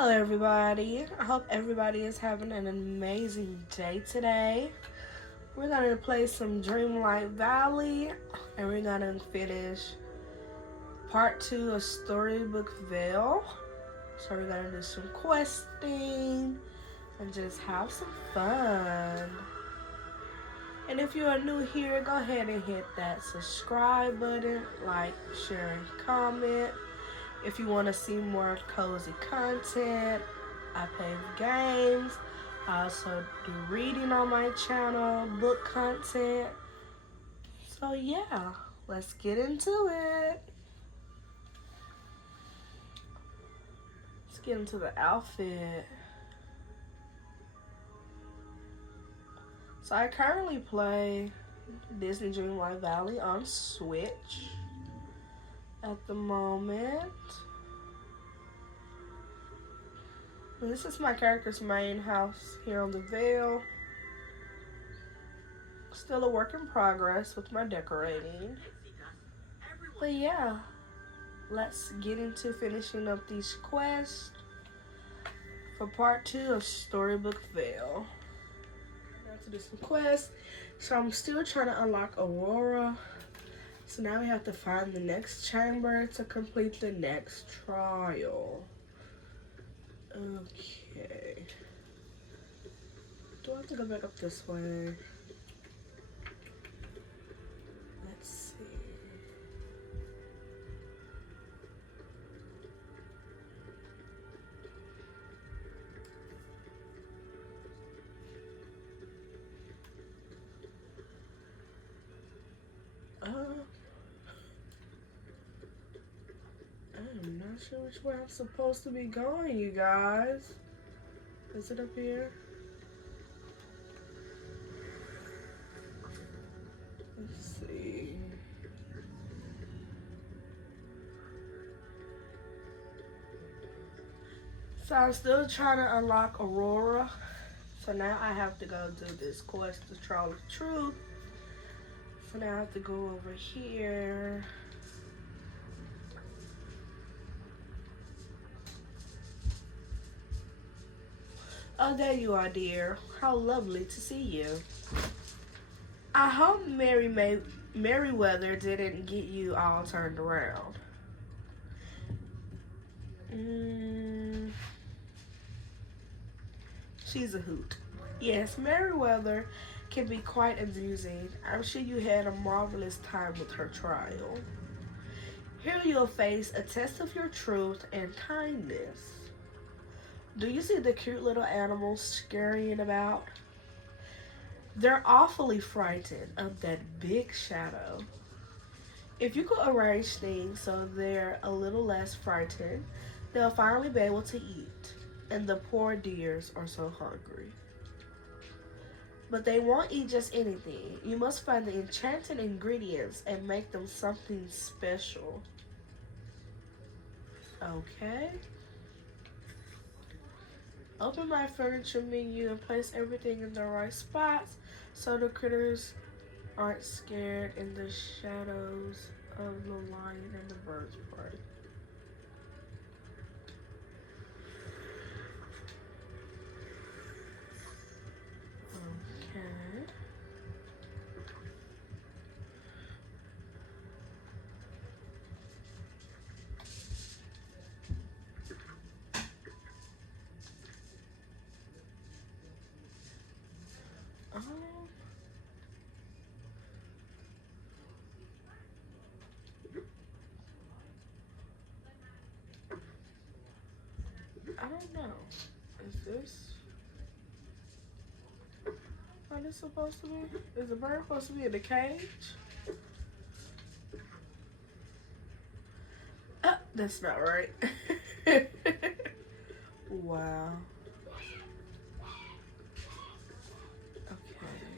Hello everybody. I hope everybody is having an amazing day today. We're gonna play some Dreamlight Valley and we're gonna finish part 2 of StoryBookVale. So we're gonna do some questing and just have some fun. And if you are new here, go ahead and hit that subscribe button, like, share, and comment. If you want to see more cozy content, I play games. I also do reading on my channel, book content. So yeah, let's get into it. Let's get into the outfit. So I currently play DisneyDreamLightVally on Switch at the moment. And this is my character's main house here on the Vale. Still a work in progress with my decorating. But yeah, let's get into finishing up these quests for part 2 of StoryBookVale. Now to do some quests. So I'm still trying to unlock Aurora. So now we have to find the next chamber to complete the next trial. Okay. Do I have to go back up this way? Let's see. I'm not sure which way I'm supposed to be going, you guys. Is it up here? Let's see. So I'm still trying to unlock Aurora. So now I have to go do this quest to Trial of Truth. So now I have to go over here. Oh, there you are, dear. How lovely to see you. I hope Merryweather didn't get you all turned around. She's a hoot. Yes, Merryweather can be quite amusing. I'm sure you had a marvelous time with her trial. Here you'll face a test of your truth and kindness. Do you see the cute little animals scurrying about? They're awfully frightened of that big shadow. If you could arrange things so they're a little less frightened, they'll finally be able to eat. And the poor dears are so hungry. But they won't eat just anything. You must find the enchanted ingredients and make them something special. Okay. Open my furniture menu and place everything in the right spots so the critters aren't scared in the shadows of the lion and the bird's prey. Okay. I don't know. Is this how this supposed to be? Is the bird supposed to be in the cage? That's not right. Wow. Okay.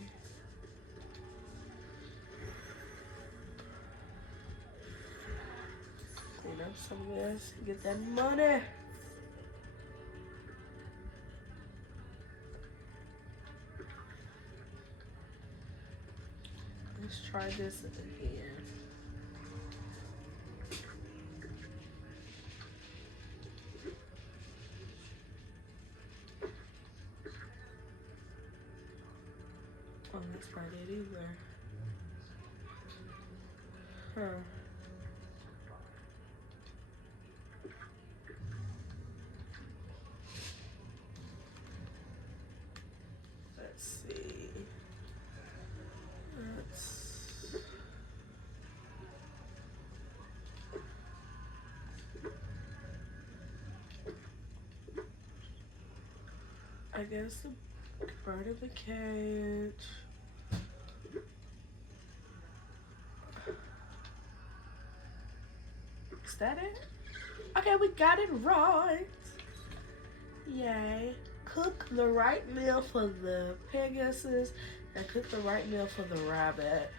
Clean up some of this. Get that money. Let's try this again. that's not it either. Huh. Let's see. I guess the bird in the cage. Is that it? Okay, we got it right. Yay. Cook the right meal for the Pegasus and cook the right meal for the rabbit.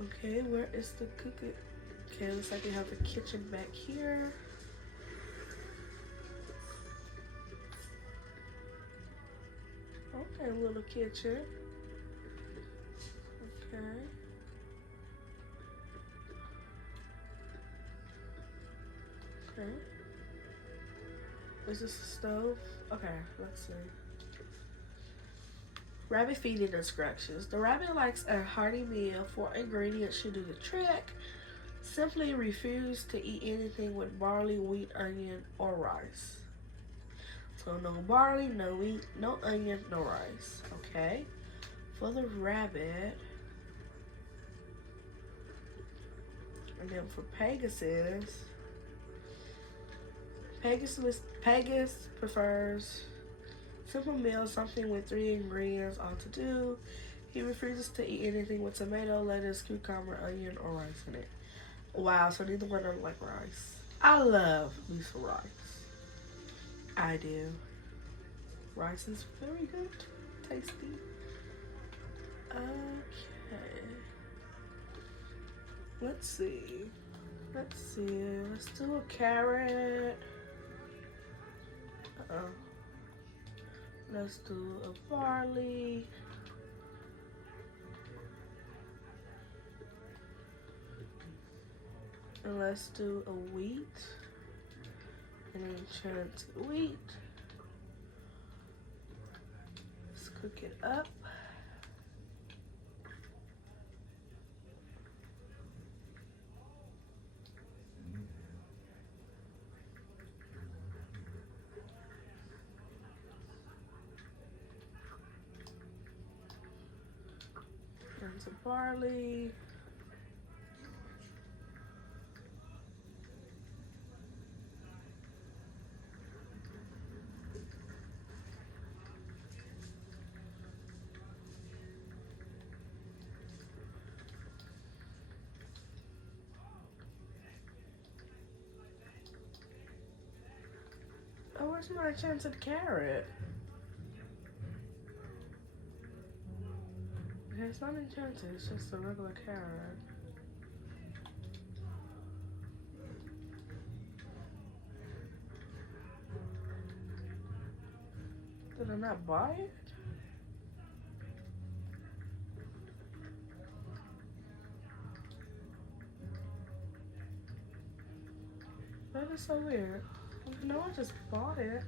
Okay, where is the cooking? Okay, looks like we have the kitchen back here. Okay, little kitchen. Okay. Okay. Is this the stove? Okay, let's see. Rabbit feeding instructions. The rabbit likes a hearty meal. 4 ingredients should do the trick. Simply refuse to eat anything with barley, wheat, onion, or rice. So no barley, no wheat, no onion, no rice. Okay. For the rabbit. And then for Pegasus. Pegasus prefers simple meal, something with 3 ingredients, all to do. He refuses to eat anything with tomato, lettuce, cucumber, onion, or rice in it. Wow, so neither one of them like rice. I love me some rice. I do. Rice is very good, tasty. Okay. Let's see. Let's do a carrot. Let's do a barley. And let's do a wheat. And then turn it to wheat. Let's cook it up. Turn to barley. Oh, where's my chance at carrot? Okay, it's not enchanted, it's just a regular carrot. Did I not buy it? That is so weird. No, I just bought it.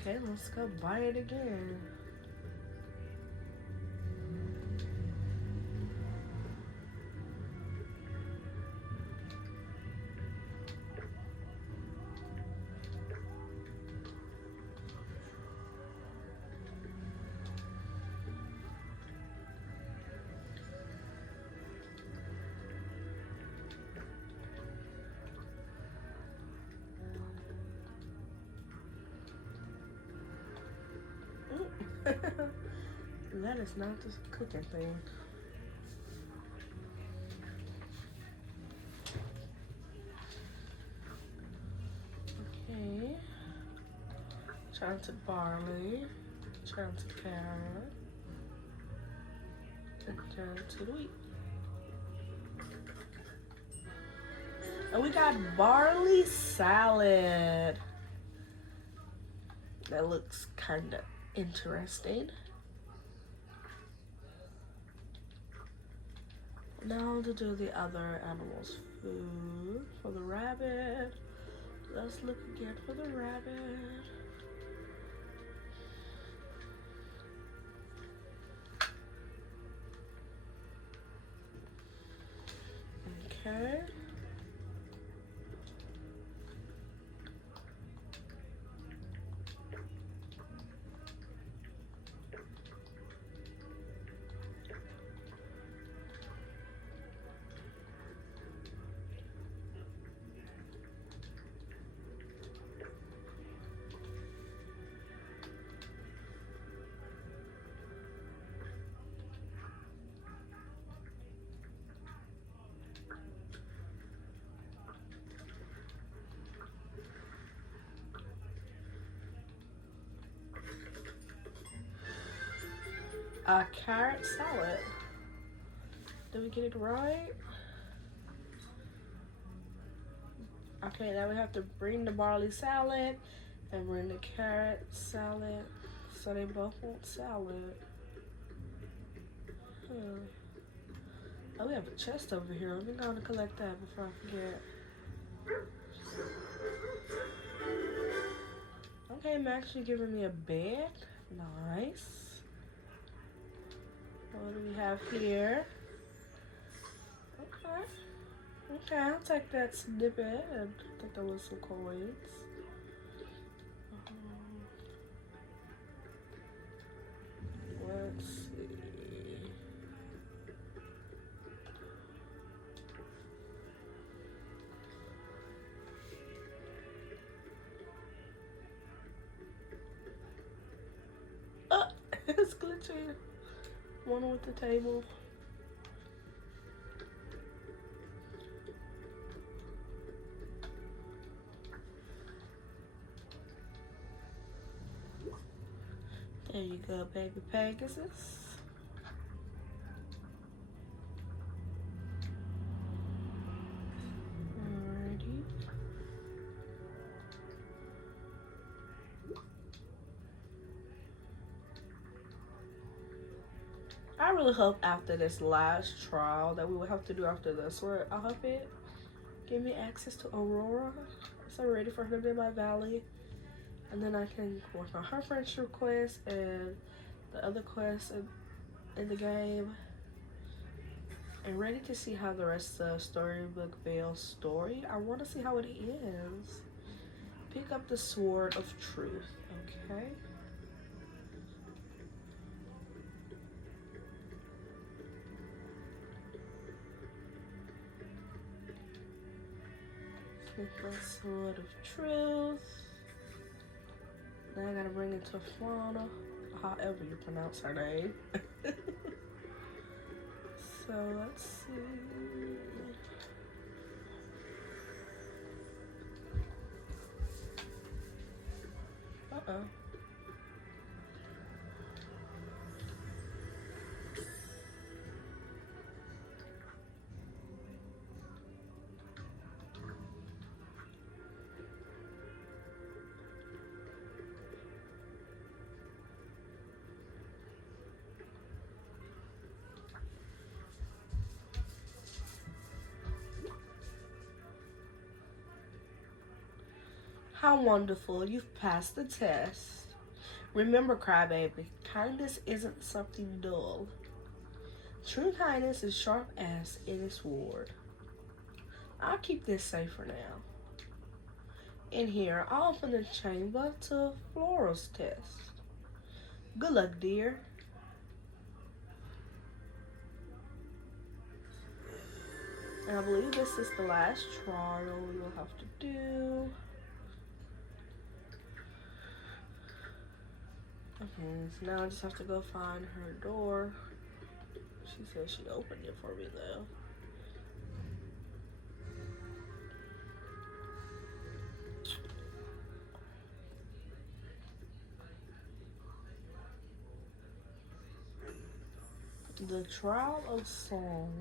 Okay, let's go buy it again. That is not the cooking thing. Okay. Chanted barley, chanted carrot, and chanted wheat. And we got barley salad. That looks kind of interesting. Now to do the other animals' food. For the rabbit, Let's look again for the rabbit. Okay. A carrot salad. Did we get it right? Okay, now we have to bring the barley salad and bring the carrot salad. So they both want salad. Oh, we have a chest over here. Let me go and collect that before I forget. Okay, I'm actually giving me a bed. Nice. What do we have here? Okay. Okay, I'll take that snippet and take the little coins. Let's see. Oh, it's glitching. One with the table. There you go, baby Pegasus. Alrighty. I really hope after this last trial that we will have to do after this, where I hope it give me access to Aurora, so I'm ready for her to be in my valley. And then I can work on her friendship quest and the other quests in the game. And ready to see how the rest of StoryBookVale's story. I want to see how it ends. Pick up the Sword of Truth. Okay. Pick up the Sword of Truth. Now I gotta bring it to Fauna, however you pronounce her name. So let's see. Uh-oh. How wonderful, you've passed the test. Remember, crybaby, kindness isn't something dull. True kindness is sharp as it is sword. I'll keep this safe for now. In here, I'll open the chamber to Flora's test. Good luck, dear. And I believe this is the last trial we will have to do. Okay, so now I just have to go find her door. She said she opened it for me though. The Trial of Song.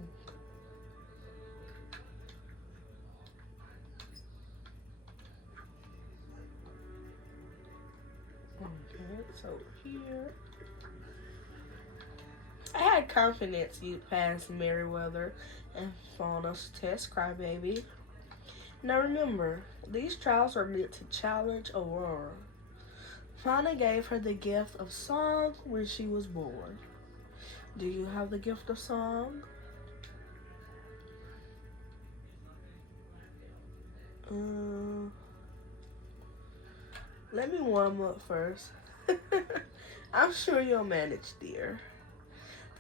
Okay, it's over here. I had confidence you'd pass Meriwether and Fauna's test, crybaby. Now remember, these trials are meant to challenge Aurora. Fauna gave her the gift of song when she was born. Do you have the gift of song? Let me warm up first. I'm sure you'll manage, dear.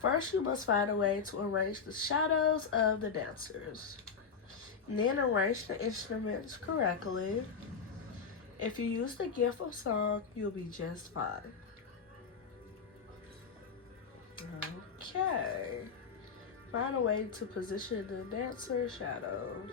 First, you must find a way to arrange the shadows of the dancers. Then arrange the instruments correctly. If you use the gift of song, you'll be just fine. Okay. Find a way to position the dancer shadows.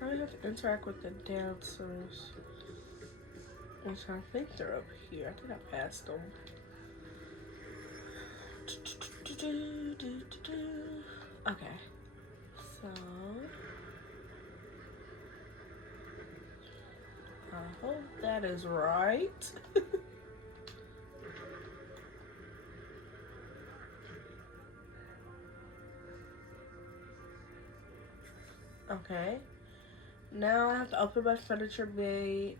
Now you have to interact with the dancers, which I think they're up here. I think I passed them. Okay, so I hope that is right. Okay, now I have to open my furniture bay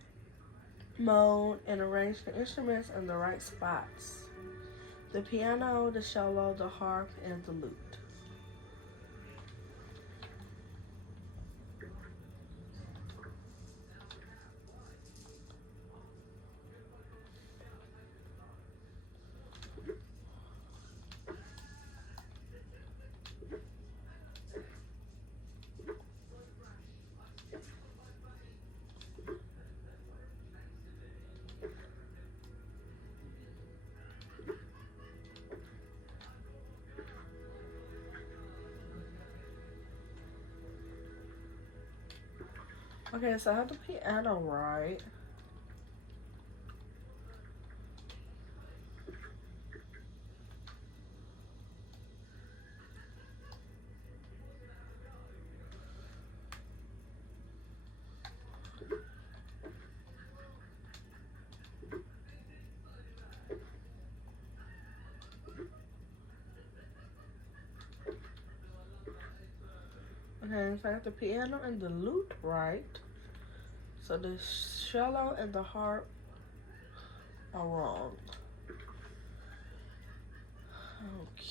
mode and arrange the instruments in the right spots. The piano, the cello, the harp, and the lute. Okay, so I have the piano right. Okay, so I have the piano and the lute right. So the cello and the harp are wrong.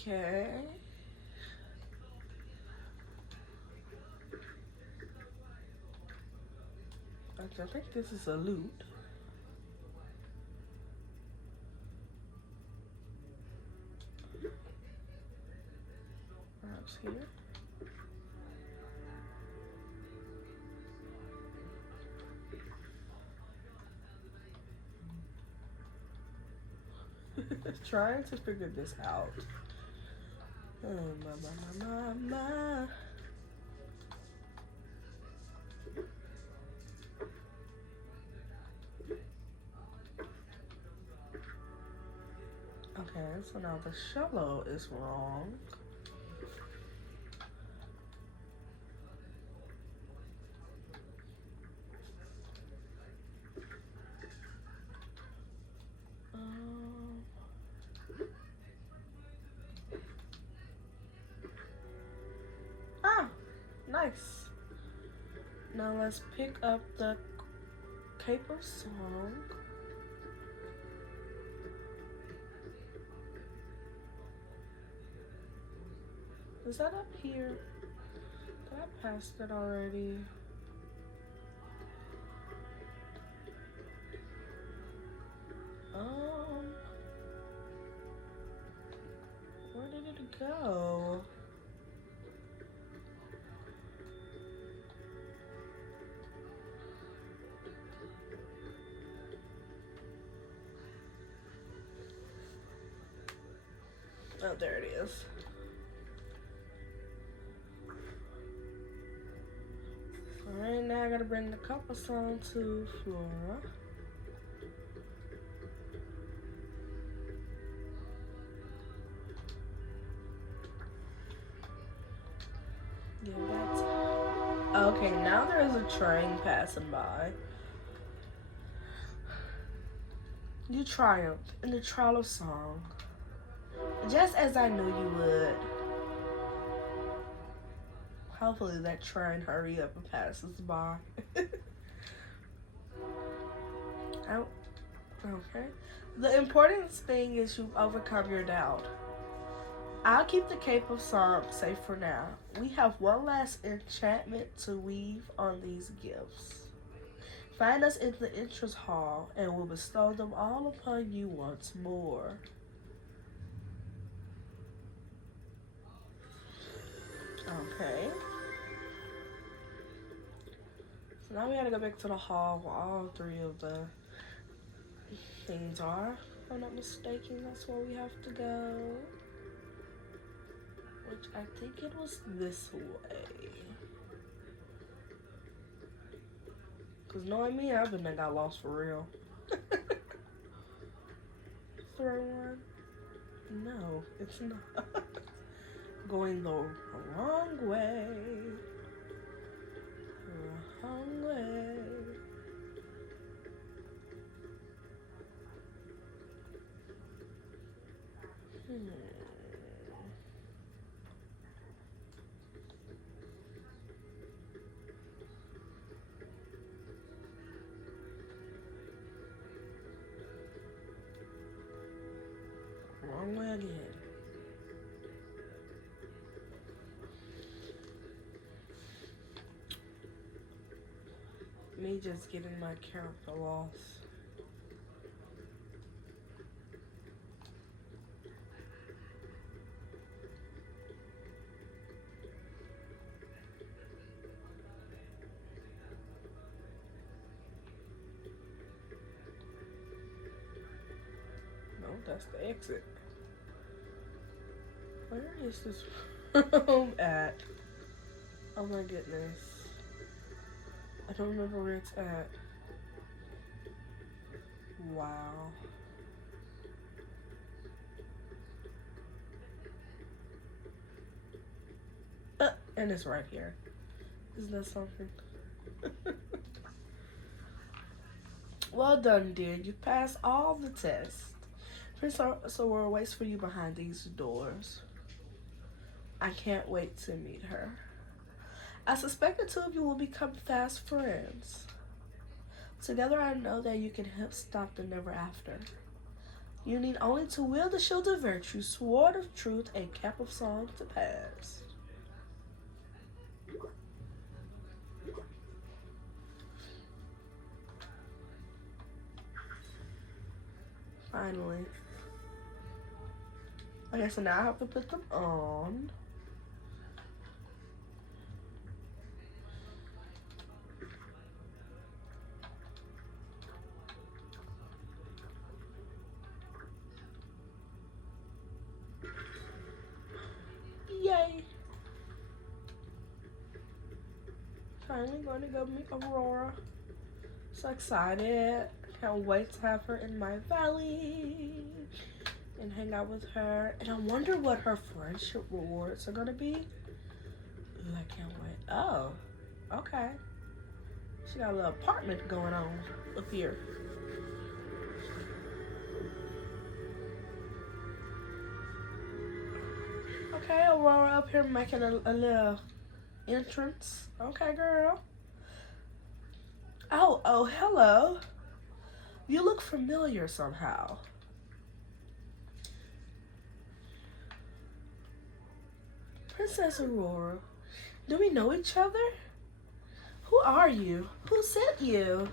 Okay. I think this is a lute. Perhaps here. Trying to figure this out. Oh, my. Okay, so now the cello is wrong. Nice. Now let's pick up the caper song. Is that up here? Did I pass it already? Where did it go? Oh, there it is. Alright, now I gotta bring the couple song to Flora. Yeah, that's... Okay, now there's a train passing by. You triumphed in the trial of song, just as I knew you would. Hopefully that train hurry up and passes by. Oh, okay. The important thing is you've overcome your doubt. I'll keep the Cape of Song safe for now. We have one last enchantment to weave on these gifts. Find us in the entrance hall, and we'll bestow them all upon you once more. Okay. So now we gotta go back to the hall where all three of the things are. If I'm not mistaken, that's where we have to go. Which I think it was this way. Cause knowing me, I've been got lost for real. Third one? No, it's not. Going the wrong way. The wrong way. Wrong way again. Me just getting my character lost. No, that's the exit. Where is this room at? Oh my goodness. I don't remember where it's at. Wow. And it's right here. Isn't that something? Well done, dear. You passed all the tests. Prince Aurora waits for you behind these doors. I can't wait to meet her. I suspect the two of you will become fast friends. Together I know that you can help stop the never after. You need only to wield the shield of virtue, sword of truth, and cap of song to pass. Finally. Okay, so now I have to put them on. Yay! Finally going to go meet Aurora. So excited. Can't wait to have her in my valley and hang out with her. And I wonder what her friendship rewards are gonna be. Ooh, I can't wait. Oh, okay. She got a little apartment going on up here. Okay, Aurora up here making a little entrance. Okay, girl. Oh, hello. You look familiar somehow. Princess Aurora, do we know each other? Who are you? Who sent you?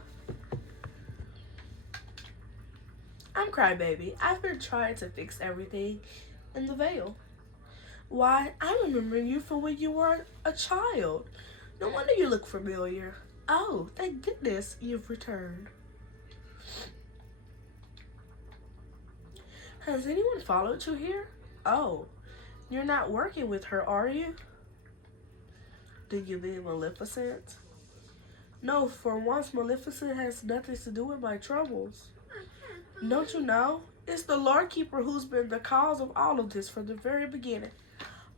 I'm Crybaby. I've been trying to fix everything in the Vale. Why, I remember you from when you were a child. No wonder you look familiar. Oh, thank goodness you've returned. Has anyone followed you here? Oh, you're not working with her, are you? Do you live in Maleficent? No, for once, Maleficent has nothing to do with my troubles. Don't you know? It's the Lord Keeper who's been the cause of all of this from the very beginning.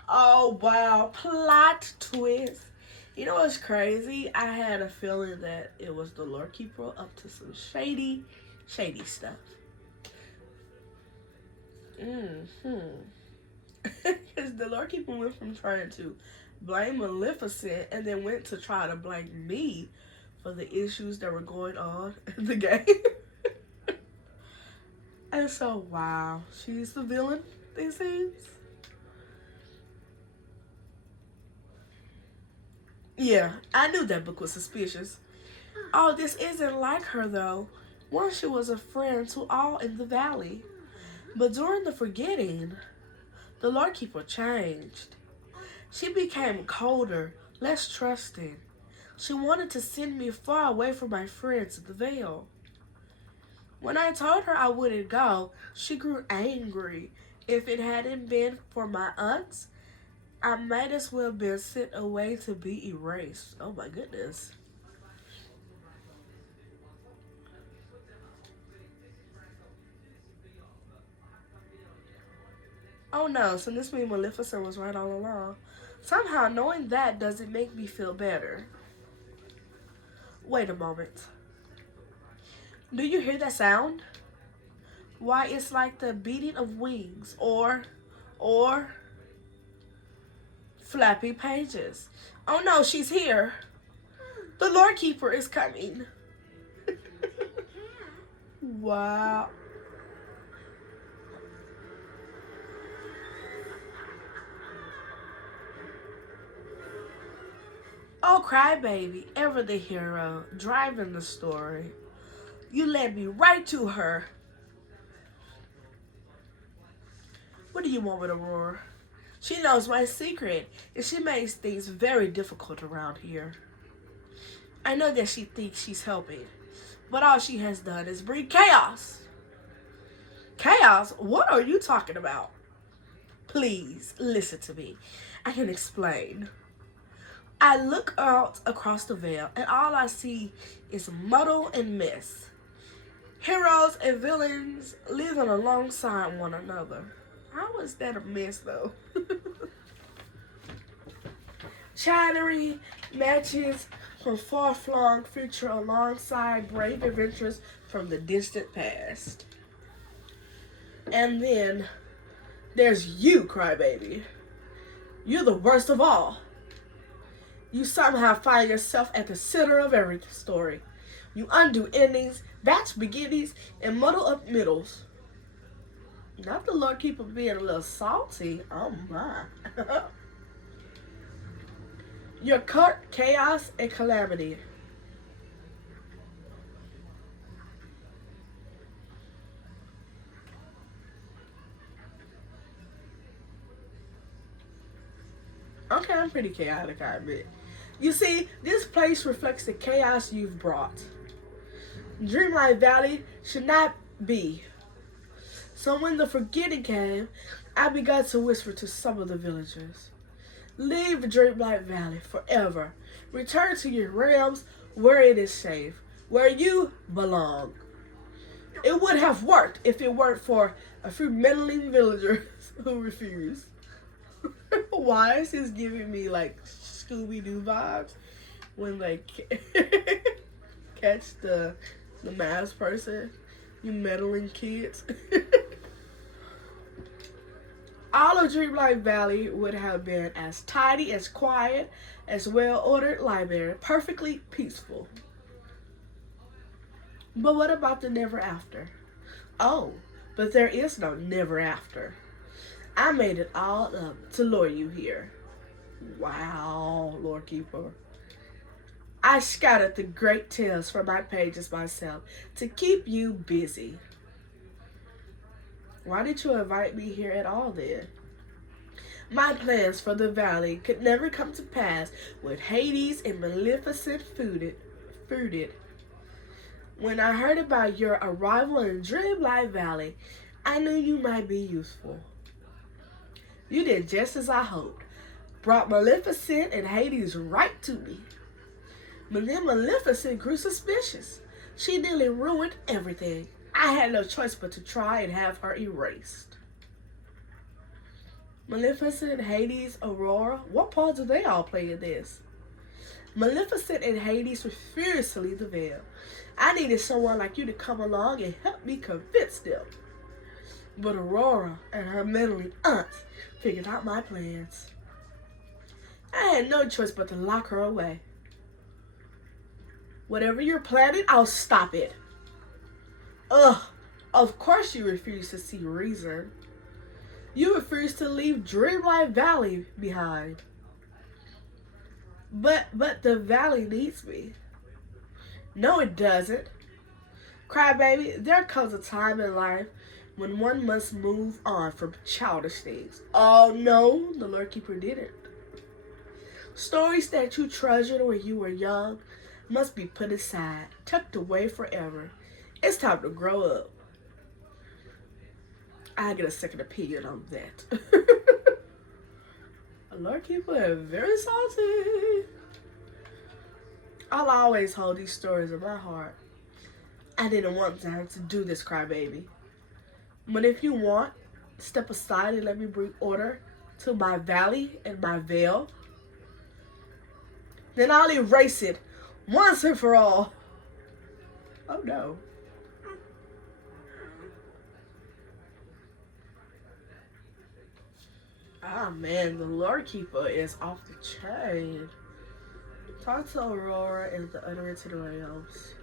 Oh, wow. Plot twist. You know what's crazy? I had a feeling that it was the Lord Keeper up to some shady stuff. Because the Lord Keeper went from trying to blame Maleficent and then went to try to blame me for the issues that were going on in the game. And so, wow, she's the villain, it seems. Yeah, I knew that book was suspicious. Oh, this isn't like her, though. Once she was a friend to all in the valley. But during the forgetting, the Lord Keeper changed. She became colder, less trusting. She wanted to send me far away from my friends in the Vale. When I told her I wouldn't go, she grew angry. If it hadn't been for my aunts, I might as well been sent away to be erased. Oh my goodness. Oh no, so this means Maleficent was right all along. Somehow knowing that doesn't make me feel better. Wait a moment. Do you hear that sound? Why, it's like the beating of wings or flappy pages. Oh no, she's here. The Lord Keeper is coming. Wow. Oh, crybaby, ever the hero, driving the story. You led me right to her. What do you want with Aurora? She knows my secret, and she makes things very difficult around here. I know that she thinks she's helping, but all she has done is bring chaos. Chaos? What are you talking about? Please, listen to me. I can explain. I look out across the veil, and all I see is muddle and mess. Heroes and villains living alongside one another. How is that a mess, though? Chattering matches from far-flung future alongside brave adventures from the distant past. And then there's you, crybaby. You're the worst of all. You somehow find yourself at the center of every story. You undo endings, batch beginnings, and muddle up middles. Not the Lord Keeper being a little salty. Oh my. You're caught chaos and calamity. Okay, I'm pretty chaotic, I admit. You see, this place reflects the chaos you've brought. DreamLightVally should not be. So when the forgetting came, I began to whisper to some of the villagers. Leave DreamLightVally forever. Return to your realms where it is safe, where you belong. It would have worked if it weren't for a few meddling villagers who refused. Why is this giving me like Scooby-Doo vibes when they catch the masked person? You meddling kids. All of DreamLightVally would have been as tidy, as quiet, as well-ordered library, perfectly peaceful. But what about the never after? Oh, but there is no never after. I made it all up to lure you here. Wow, Lord Keeper. I scattered the great tales from my pages myself to keep you busy. Why did you invite me here at all then? My plans for the valley could never come to pass with Hades and Maleficent fruited. When I heard about your arrival in DreamLightVally, I knew you might be useful. You did just as I hoped. Brought Maleficent and Hades right to me. But then Maleficent grew suspicious. She nearly ruined everything. I had no choice but to try and have her erased. Maleficent, Hades, Aurora, what part do they all play in this? Maleficent and Hades refused to leave the veil. I needed someone like you to come along and help me convince them. But Aurora and her meddling aunts figured out my plans. I had no choice but to lock her away. Whatever you're planning, I'll stop it. Ugh, of course you refuse to see reason. You refuse to leave DreamLightVally behind. But the valley needs me. No, it doesn't. Crybaby, there comes a time in life when one must move on from childish things. Oh no, the Lord Keeper didn't. Stories that you treasured when you were young must be put aside, tucked away forever. It's time to grow up. I get a second opinion on that. The Lord Keeper is very salty. I'll always hold these stories in my heart. I didn't want to have to do this, crybaby. But if you want, step aside and let me bring order to my valley and my veil. Then I'll erase it once and for all. Oh no. Ah man, the Lord Keeper is off the chain. Talk to Aurora and the unwritten realms.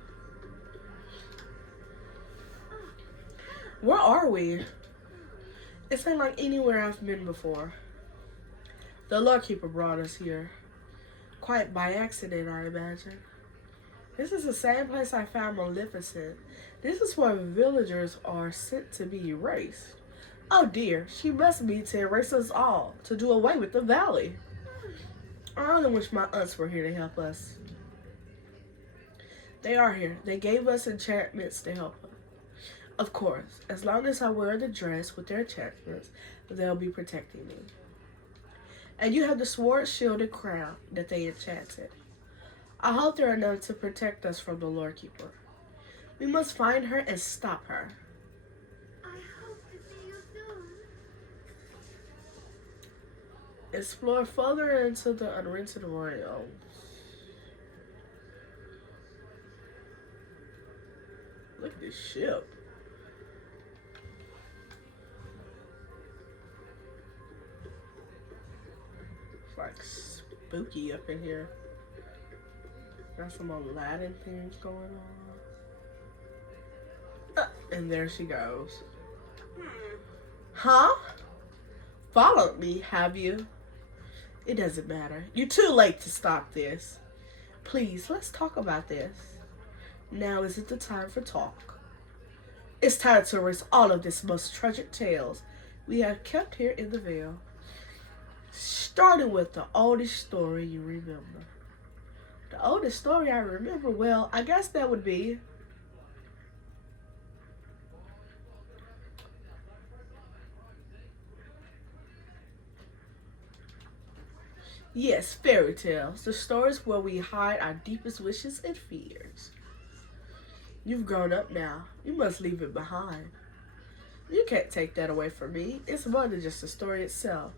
Where are we? It's not like anywhere I've been before. The Lord Keeper brought us here. Quite by accident, I imagine. This is the same place I found Maleficent. This is where villagers are sent to be erased. Oh dear, she must mean to erase us all, to do away with the valley. I only wish my aunts were here to help us. They are here. They gave us enchantments to help us. Of course, as long as I wear the dress with their enchantments, they'll be protecting me. And you have the sword, shield, and crown that they enchanted. I hope they're enough to protect us from the Lord Keeper. We must find her and stop her. I hope to see you soon. Explore further into the unrented realms. Look at this ship. It's like spooky up in here. Got some Aladdin things going on. And there she goes. Huh? Followed me, have you? It doesn't matter. You're too late to stop this. Please, let's talk about this. Now isn't the time for talk. It's time to erase all of this most tragic tales we have kept here in the Vale. Starting with the oldest story you remember. The oldest story I remember, well, I guess that would be... Yes, fairy tales. The stories where we hide our deepest wishes and fears. You've grown up now. You must leave it behind. You can't take that away from me. It's more than just the story itself.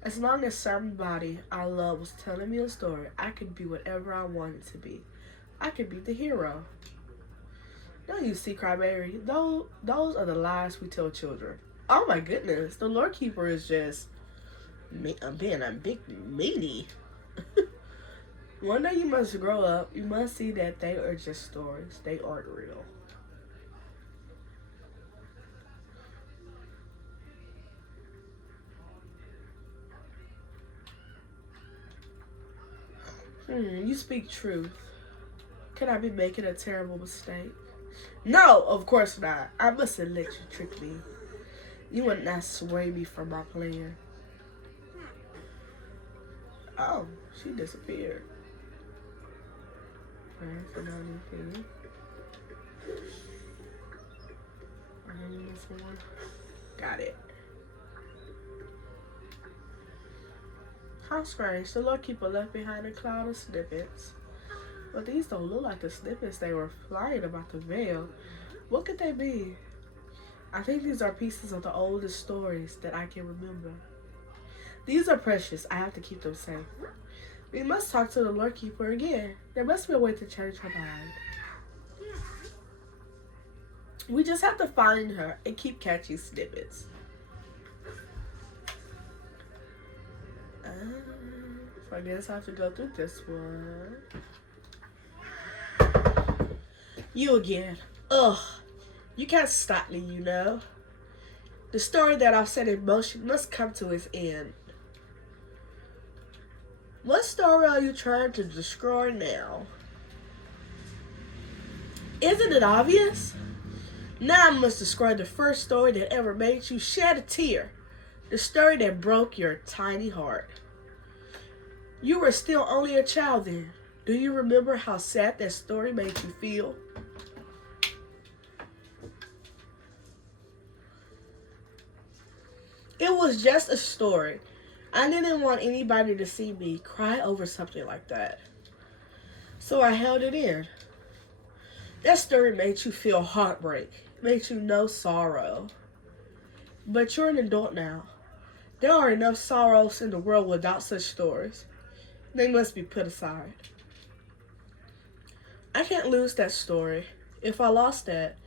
As long as somebody I love was telling me a story, I could be whatever I wanted to be. I could be the hero. Don't you see, crybaby? Those are the lies we tell children. Oh my goodness, the Lord Keeper is just being a big meanie. One day you must grow up. You must see that they are just stories. They aren't real. You speak truth. Could I be making a terrible mistake? No, of course not. I mustn't let you trick me. You would not sway me from my plan. Oh, she disappeared. Alright, so now anything. This one. Got it. How strange. The Lord Keeper left behind a cloud of snippets. But these don't look like the snippets they were flying about the veil. What could they be? I think these are pieces of the oldest stories that I can remember. These are precious. I have to keep them safe. We must talk to the Lord Keeper again. There must be a way to change her mind. We just have to find her and keep catching snippets. So I guess I have to go through this one. You again. Ugh. You can't stop me, you know. The story that I've set in motion must come to its end. What story are you trying to destroy now? Isn't it obvious? Now I must describe the first story that ever made you shed a tear. The story that broke your tiny heart. You were still only a child then. Do you remember how sad that story made you feel? It was just a story. I didn't want anybody to see me cry over something like that. So I held it in. That story made you feel heartbreak, made you know sorrow. But you're an adult now. There are enough sorrows in the world without such stories. They must be put aside. I can't lose that story. If I lost that,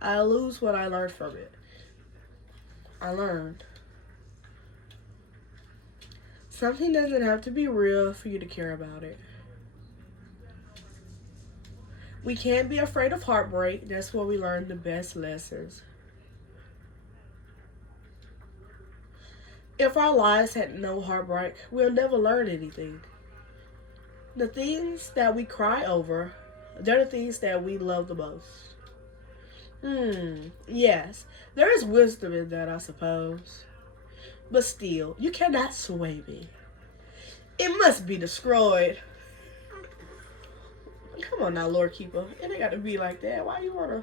I'll lose what I learned from it. I learned. Something doesn't have to be real for you to care about it. We can't be afraid of heartbreak. That's where we learn the best lessons. If our lives had no heartbreak, we'll never learn anything. The things that we cry over, they're the things that we love the most. Yes, there is wisdom in that, I suppose. But still, you cannot sway me. It must be destroyed. Come on now, Lord Keeper. It ain't got to be like that. Why you wanna...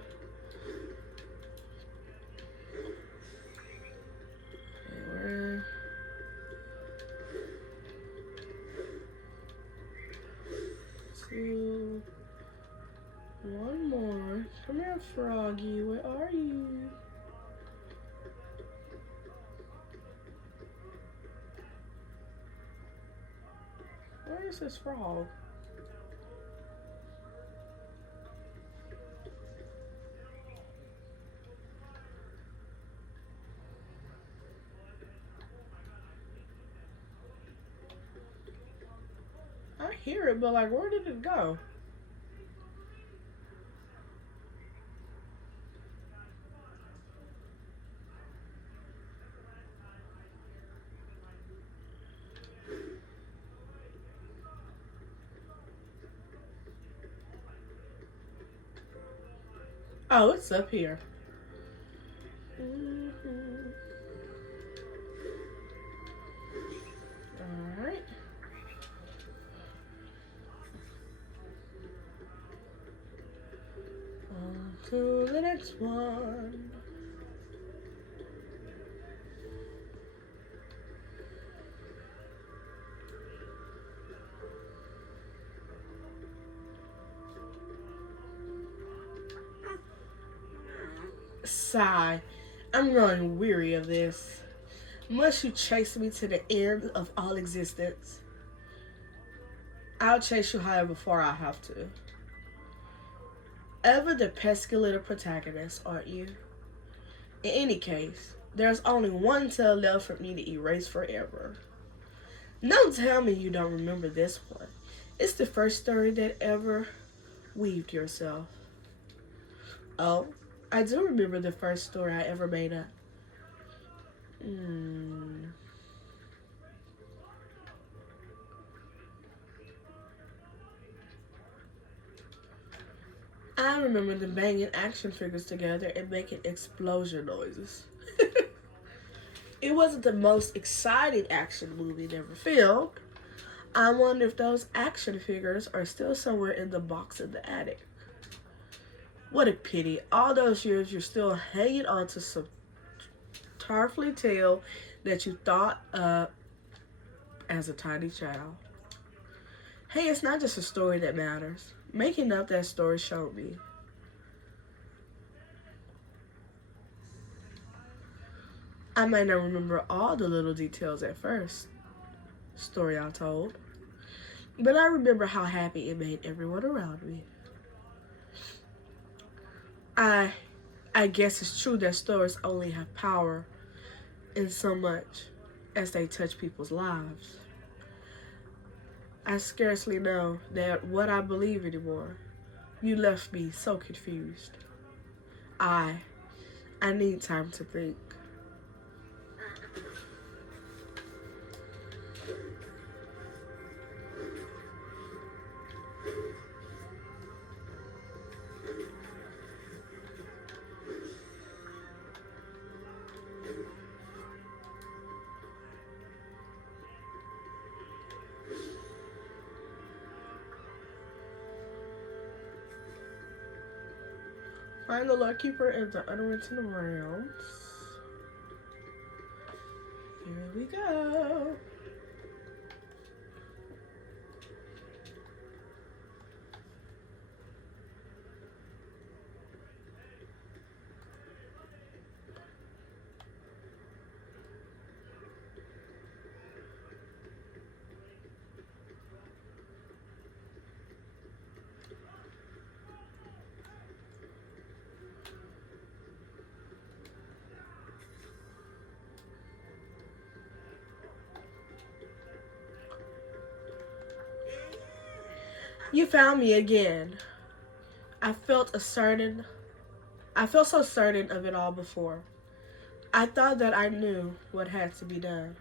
One more. Come here, Froggy. Where are you? Where is this frog? I hear it, but like, where did it go? Oh, it's up here. Alright. On to the next one. Sigh. I'm growing weary of this. Must you chase me to the end of all existence? I'll chase you however far I have to. Ever the pesky little protagonist, aren't you? In any case, there's only one tale left for me to erase forever. Don't tell me you don't remember this one. It's the first story that ever weaved yourself. Oh, I do remember the first story I ever made up. I remember them banging action figures together and making explosion noises. It wasn't the most exciting action movie ever filmed. I wonder if those action figures are still somewhere in the box in the attic. What a pity. All those years you're still hanging on to some tarfly tale that you thought up as a tiny child. Hey, it's not just a story that matters. Making up that story showed me. I might not remember all the little details at first, story I told, but I remember how happy it made everyone around me. I I guess it's true that stories only have power in so much as they touch people's lives. I scarcely know that what I believe anymore. You left me so confused. I I need time to think. Find the Lord Keeper in the unwritten realms. Here we go. You found me again. I felt a certain I felt so certain of it all before. I thought that I knew what had to be done.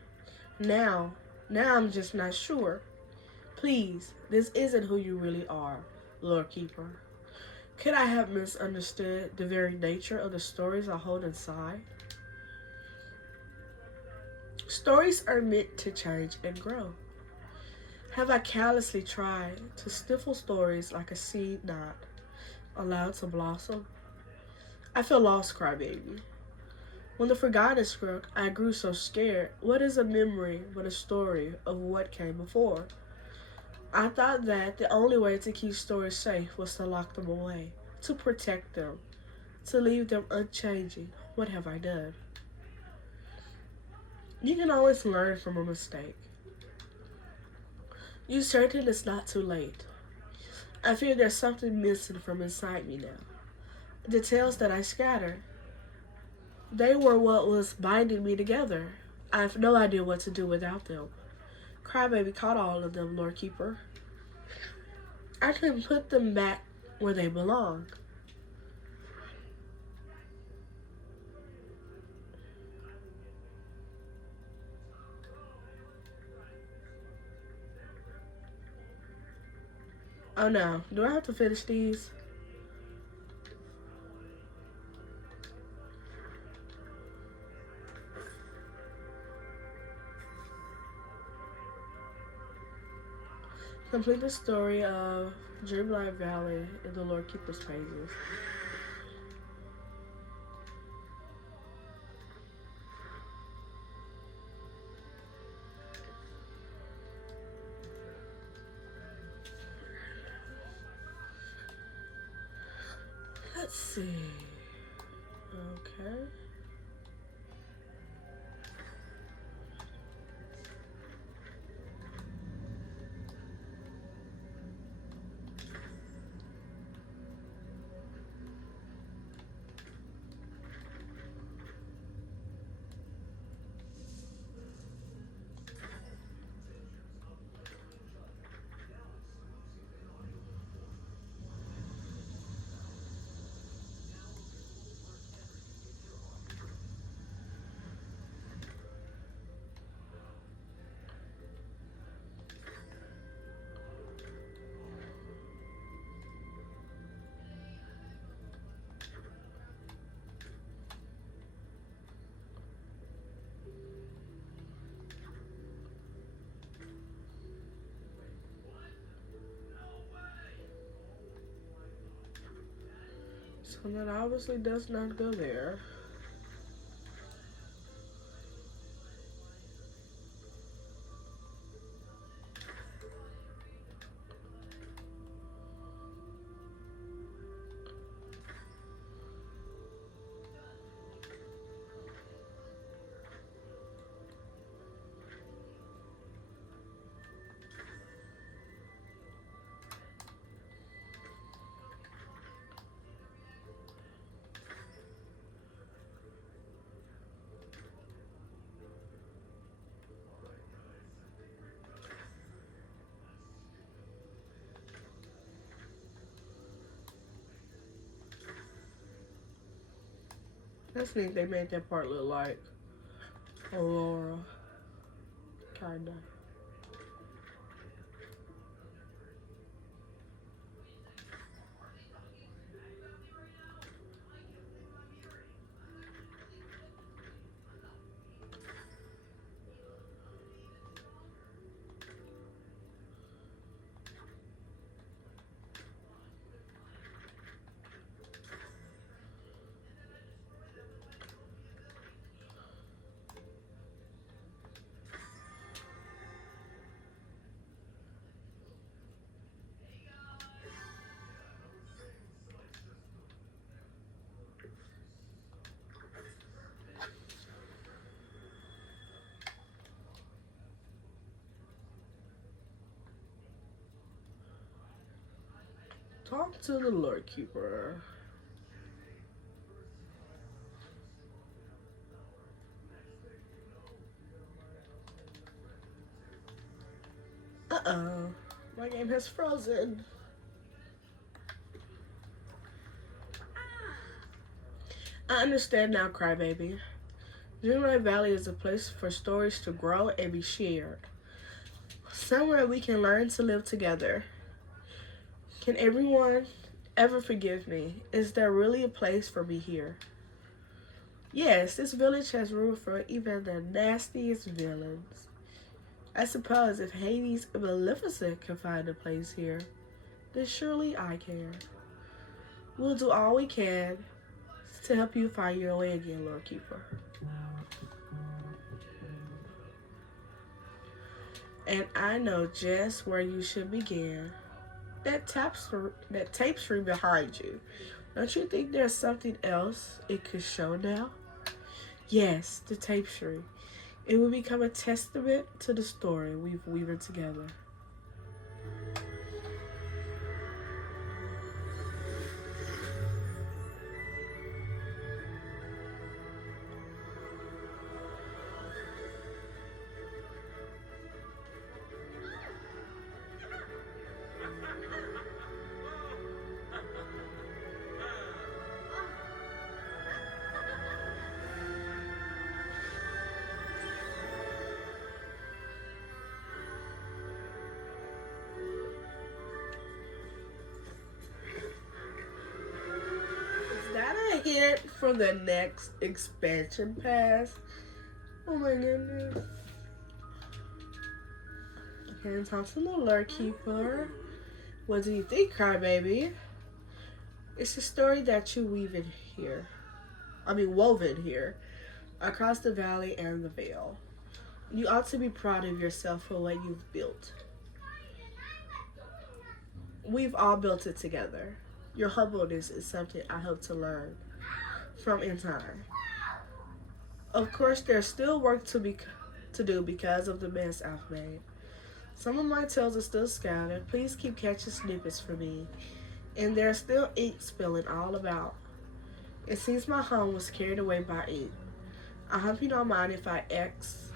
Now, now I'm just not sure. Please, this isn't who you really are, Lord Keeper. Could I have misunderstood the very nature of the stories I hold inside? Stories are meant to change and grow. Have I callously tried to stifle stories like a seed not allowed to blossom? I feel lost, crybaby. When the forgotten struck, I grew so scared. What is a memory but a story of what came before? I thought that the only way to keep stories safe was to lock them away, to protect them, to leave them unchanging. What have I done? You can always learn from a mistake. You certain it's not too late. I fear there's something missing from inside me now. The tales that I scattered, they were what was binding me together. I have no idea what to do without them. Crybaby caught all of them, Lord Keeper. I can put them back where they belong. Oh no, do I have to finish these? Complete the story of DreamLightVally in the Lord Keeper's pages. Let's see. Okay. So that obviously does not go there. That's neat. They made that part look like Aurora, kinda. Talk to the Lord Keeper. Uh-oh. My game has frozen. I understand now, Crybaby. Dreamlight Valley is a place for stories to grow and be shared. Somewhere we can learn to live together. Can everyone ever forgive me? Is there really a place for me here? Yes, this village has room for even the nastiest villains. I suppose if Hades and Maleficent can find a place here, then surely I can. We'll do all we can to help you find your way again, Lord Keeper. And I know just where you should begin. That tapestry behind you. Don't you think there's something else it could show now? Yes, the tapestry. It will become a testament to the story we've weaved together. Hint for the next expansion pass. Oh my goodness. Okay, talk to the Lord Keeper. What do you think, Crybaby? It's a story that you woven here, across the valley and the vale. You ought to be proud of yourself for what you've built. We've all built it together. Your humbleness is something I hope to learn from in time. Of course, there's still work to do because of the mess I've made. Some of my tales are still scattered. Please keep catching snippets for me. And there's still ink spilling all about. It seems my home was carried away by ink. I hope you don't mind if I ask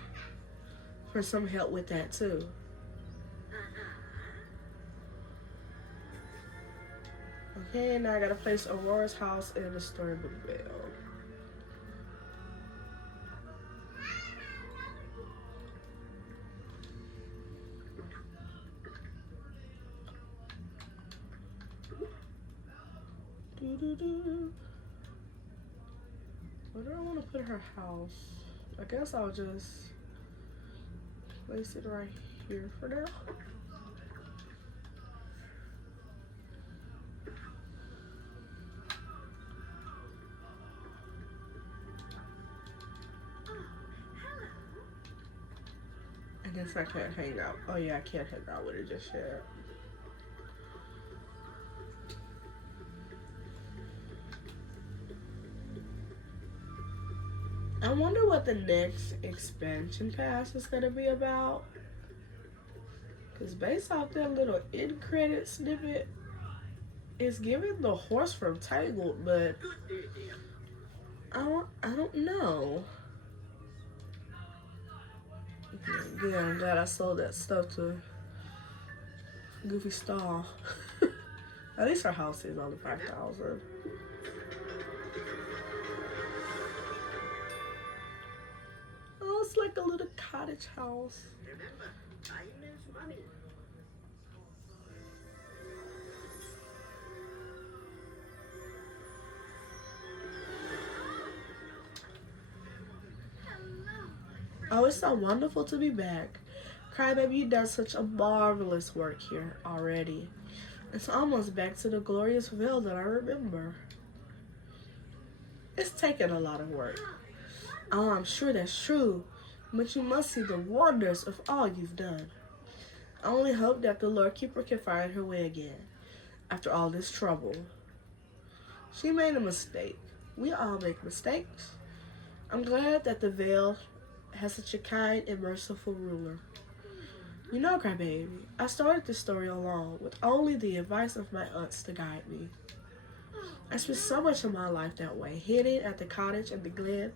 for some help with that too. Okay, now I gotta place Aurora's house in the StoryBookVale. Where do I want to put her house? I guess I'll just place it right here for now. I guess I can't hang out. Oh yeah, I can't hang out with her just yet. I wonder what the next expansion pass is going to be about. Because based off that little end credit snippet, it's giving the horse from Tangled, but I don't know. Yeah, I'm glad I sold that stuff to Goofy Star. At least her house is only 5,000. a little cottage house. Remember, time is money. Oh, it's so wonderful to be back. Crybaby, you done such a marvelous work here already. It's almost back to the glorious Vale that I remember. It's taken a lot of work. Oh, I'm sure that's true. But you must see the wonders of all you've done. I only hope that the Lord Keeper can find her way again after all this trouble. She made a mistake. We all make mistakes. I'm glad that the Vale has such a kind and merciful ruler. You know, Crybaby, I started this story alone with only the advice of my aunts to guide me. I spent so much of my life that way, hidden at the cottage in the glen,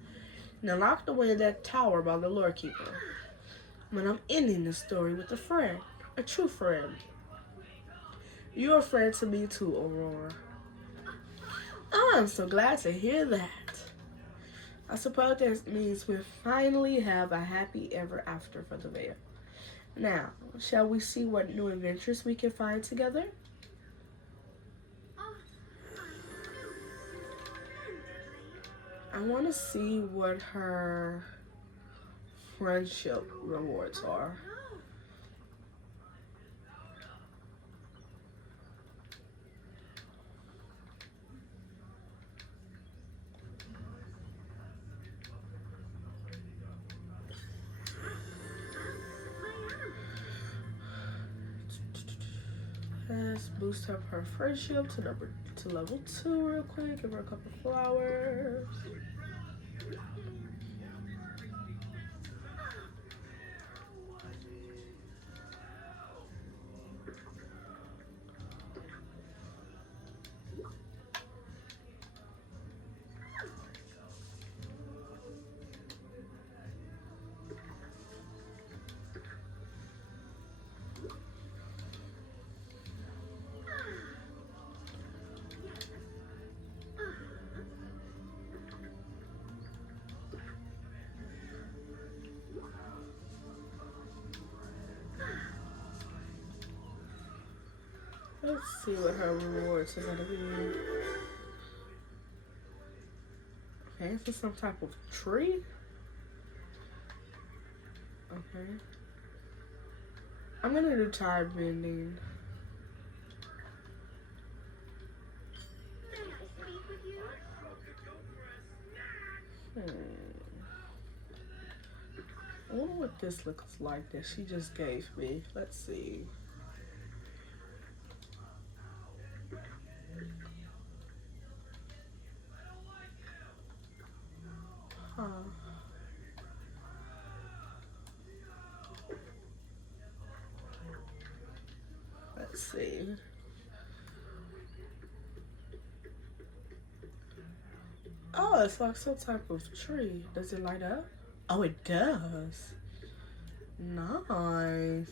and locked away in that tower by the Lord Keeper. But I'm ending this story with a friend, a true friend. You're a friend to me too, Aurora. Oh, I'm so glad to hear that. I suppose that means we'll finally have a happy ever after for the Vale. Now, shall we see what new adventures we can find together? I want to see what her friendship rewards are. Let's boost up her friendship to level 2 real quick. Give her a couple flowers. Let's see what her rewards are gonna be. Okay, is this some type of tree? Okay. I'm gonna do time bending. I wonder what this looks like that she just gave me. Let's see. Huh. Let's see. Oh, it's like some type of tree. Does it light up? Oh, it does. Nice.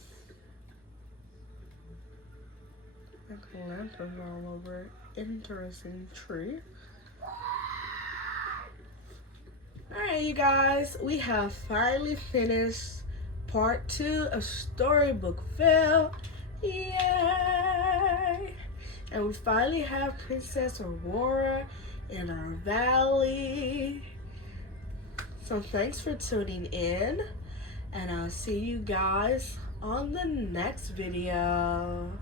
Like lanterns all over it. Interesting tree. Alright, you guys. We have finally finished part 2 of StoryBookVale. Yay! And we finally have Princess Aurora in our valley. So thanks for tuning in, and I'll see you guys on the next video.